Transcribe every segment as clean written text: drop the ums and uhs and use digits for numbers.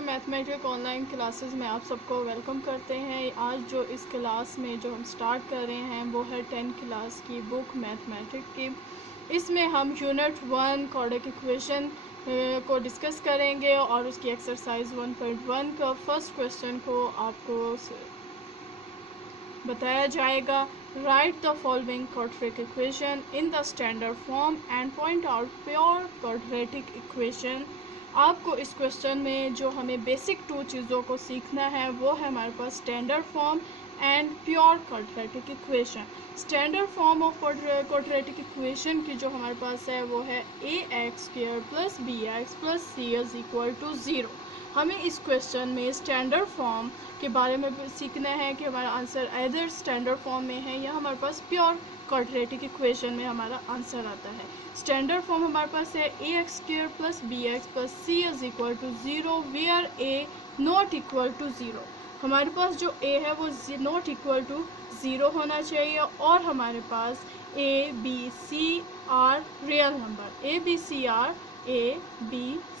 Mathematic online classes में आप सबको वेलकम करते हैं। आज जो इस क्लास में जो हम स्टार्ट कर रहे हैं वो है 10th क्लास की बुक मैथमेटिक की। इसमें हम यूनिट 1 क्वाड्रेटिक इक्वेशन को डिस्कस करेंगे और उसकी एक्सरसाइज 1.1 का फर्स्ट क्वेश्चन को आपको बताया जाएगा। Right the following quadratic equation in the standard form and point out pure quadratic equation. आपको इस क्वेश्चन में जो हमें बेसिक 2 चीज़ों को सीखना है वो है हमारे पास standard form and pure quadratic equation. Standard form of quadratic equation की जो हमारे पास है वो है ax² + bx + c = 0। हमें इस क्वेश्चन में स्टैंडर्ड फॉर्म के बारे में सीखना है कि हमारा आंसर आइदर स्टैंडर्ड फॉर्म में है या हमारे पास प्योर क्वाड्रेटिक इक्वेशन में हमारा आंसर आता है। स्टैंडर्ड फॉर्म हमारे पास है ax² + bx + c = 0 where a not equal to 0। हमारे पास जो a है वो नॉट इक्वल टू 0 होना चाहिए और हमारे पास a b c are real number a b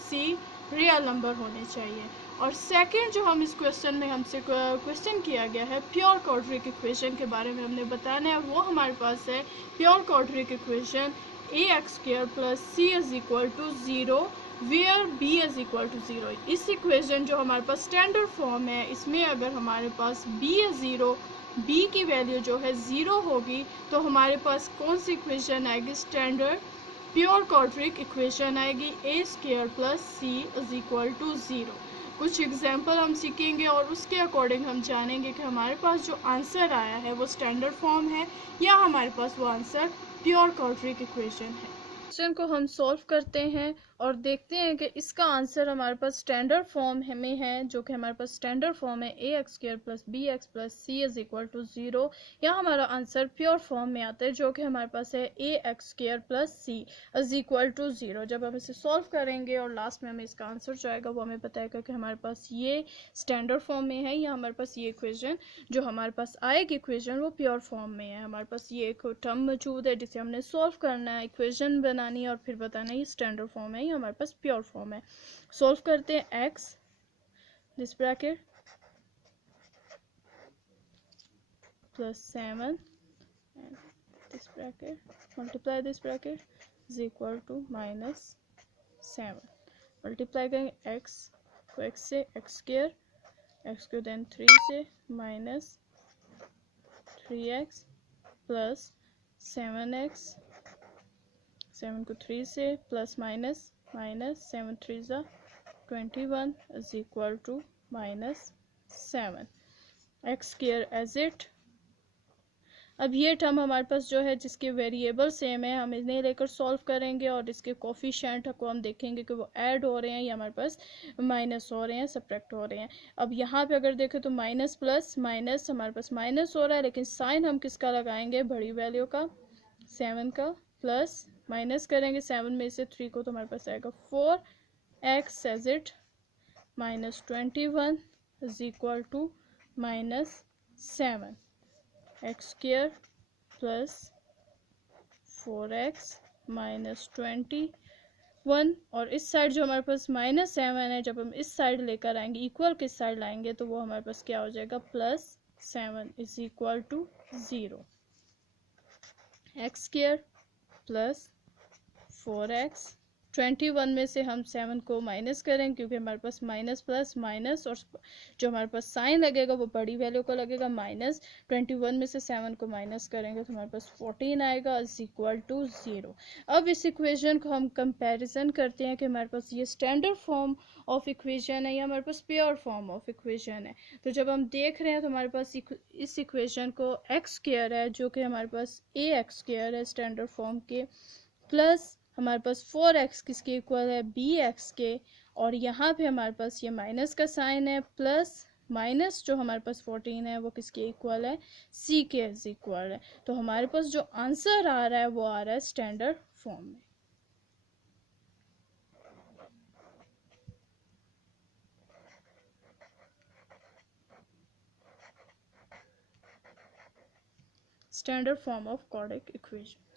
c real number होने चाहिए। और सेकंड जो हम इस क्वेश्चन में हमसे क्वेश्चन किया गया है प्योर क्वाड्रेटिक इक्वेशन के बारे में हमने बताना है, वो हमारे पास है pure quadratic equation ax² + c = 0 where b = 0। इस इक्वेशन जो हमारे पास स्टैंडर्ड फॉर्म है इसमें अगर हमारे पास b है 0, b की वैल्यू जो है 0 होगी तो हमारे पास कौन सी इक्वेशन आएगी? स्टैंडर्ड प्योर क्वाड्रेटिक इक्वेशन आएगी a² + c = 0। कुछ एग्जाम्पल हम सीखेंगे और उसके अकॉर्डिंग हम जानेंगे कि हमारे पास जो आंसर आया है वो स्टैंडर्ड फॉर्म है या हमारे पास वो आंसर प्योर क्वाड्रेटिक इक्वेशन है। क्वेश्चन को हम सॉल्व करते हैं और देखते हैं कि इसका आंसर हमारे पास स्टैंडर्ड फॉर्म में है, जो कि हमारे पास स्टैंडर्ड फॉर्म है ax² + bx + c = 0 या हमारा आंसर प्योर फॉर्म में आता है जो कि हमारे पास है ax² + c = 0। जब हम इसे सॉल्व करेंगे और लास्ट में हमें इसका आंसर जो आएगा वो हमें बताएगा कि हमारे पास ये स्टैंडर्ड फॉर्म में है या हमारे पास ये इक्वेशन जो हमारे पास आएगी इक्वेशन वो प्योर फॉर्म में है। हमारे पास ये एक टर्म मौजूद है जिसे हमने सॉल्व करना है, इक्वेशन बनानी है और फिर बताना है ये स्टैंडर्ड फॉर्म है या हमारे पास प्योर फॉर्म है। सॉल्व करते हैं x this bracket +7 and this bracket multiply this bracket is equal to -7। Multiply करेंगे x को x से x को देन 3 से -3x प्लस 7x 7 को 3 से प्लस माइनस 7 3 ज़ा 21 is equal to -7 x² as it. अब ये टर्म हमारे पास जो है जिसके वेरिएबल सेम है हम इन्हें लेकर सॉल्व करेंगे और इसके कोफिशिएंट को हम देखेंगे कि वो ऐड हो रहे हैं या हमारे पास माइनस हो रहे हैं, सब्ट्रैक्ट हो रहे हैं। अब यहाँ पे अगर देखें तो माइनस प्लस माइनस हमारे पास माइनस हो रहा है, लेकिन साइन हम किसका लगाएंगे? बड़ी वैल्यू का 7 का, प्लस माइनस करेंगे 7 में से 3 को तो हमारे पास आएगा 4x as it -21 is equal to -7 x² + 4x -21 और इस साइड जो हमारे पास -7 है जब हम इस साइड लेकर आएंगे इक्वल किस साइड लाएंगे तो वो हमारे पास क्या हो जाएगा? +7 is equal to 0। x² + 4x 21 में से हम 7 को माइनस करें क्योंकि हमारे पास माइनस प्लस माइनस और जो हमारे पास साइन लगेगा वो बड़ी वैल्यू को लगेगा माइनस। 21 में से 7 को माइनस करेंगे तो हमारे पास 14 आएगा इज इक्वल टू 0। अब इस इक्वेशन को हम कंपैरिजन करते हैं कि हमारे पास ये स्टैंडर्ड फॉर्म ऑफ इक्वेशन है या हमारे पास प्योर फॉर्म ऑफ इक्वेशन है। तो जब हम देख रहे हैं तो हमारे पास इस इक्वेशन को x² है जो कि हमारे पास ax² है स्टैंडर्ड फॉर्म के, प्लस हमारे पास 4x किसके इक्वल है? bx के, और यहाँ पे हमारे पास ये माइनस का साइन है, प्लस माइनस जो हमारे पास 14 है वो किसके इक्वल है? c के इक्वल है। तो हमारे पास जो आंसर आ रहा है वो आ रहा है स्टैंडर्ड फॉर्म में। Standard form of quadratic equation.